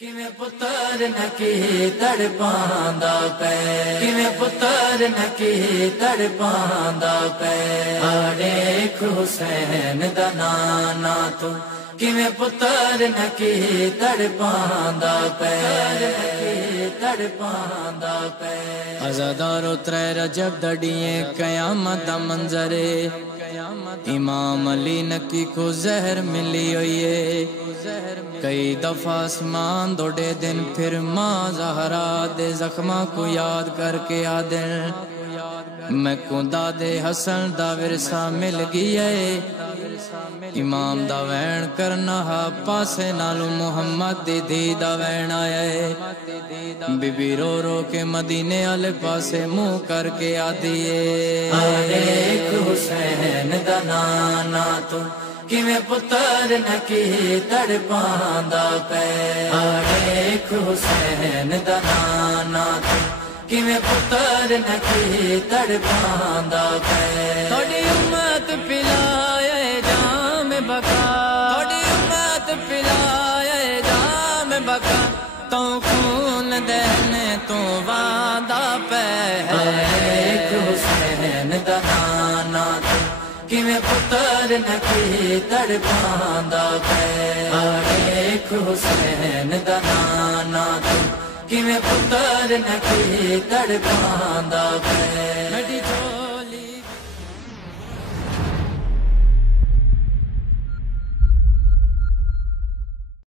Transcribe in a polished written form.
ਕਿਵੇਂ ਪੁੱਤਰ ਨਾ ਕੀ ਤੜਪਾਂਦਾ ਪੈ, ਕਿਵੇਂ ਪੁੱਤਰ ਨਾ ਕੀ ਤੜਪਾਂਦਾ ਪੈ। ਆੜੇ ਹੁਸੈਨ ਦਾ ਨਾਨਾ ਤੂੰ ਕਿਵੇਂ ਪੁੱਤਰ ਨਾ ਕੀ ਤੜਪਾਂਦਾ ਪੈ, ਤੜਪਾਂਦਾ ਪੈ। ਅਜ਼ਾਦਾਰੋ ਤਰੇ ਰਜਬ ਦੜੀਏ क़यामत दा मंजरे, इमाम अली नकी को जहर मिली हुई है। कई दफा आसमान दोड़े दिन फिर माँ ज़हरा दे जख्मा को याद करके आदे मैं को दादे हसन दा विरसा मिल गया है। इमाम दा वैन करना हा पासे नालू मुहम्मद दी धी दा वैन आया है। बीबी रो रो के मदीने आले पासे मुंह करके आदी है। हुसैन दा नाना तू किवें पुत्तर न की तड़पांदा पै। हुसैन दा नाना तू किवें पुत्तर न की तड़पांदा पै। थोड़ी उम्मत पिलाए जाम बका, थोड़ी उम्मत पिलाए जाम बका, तो खून देने तो वादा पै। हुसैन दा नाना तू किवें पुत्तर न की तड़पांदा पै। हुसैन दा नाना तू किवें पुत्तर न की तड़पांदा पै।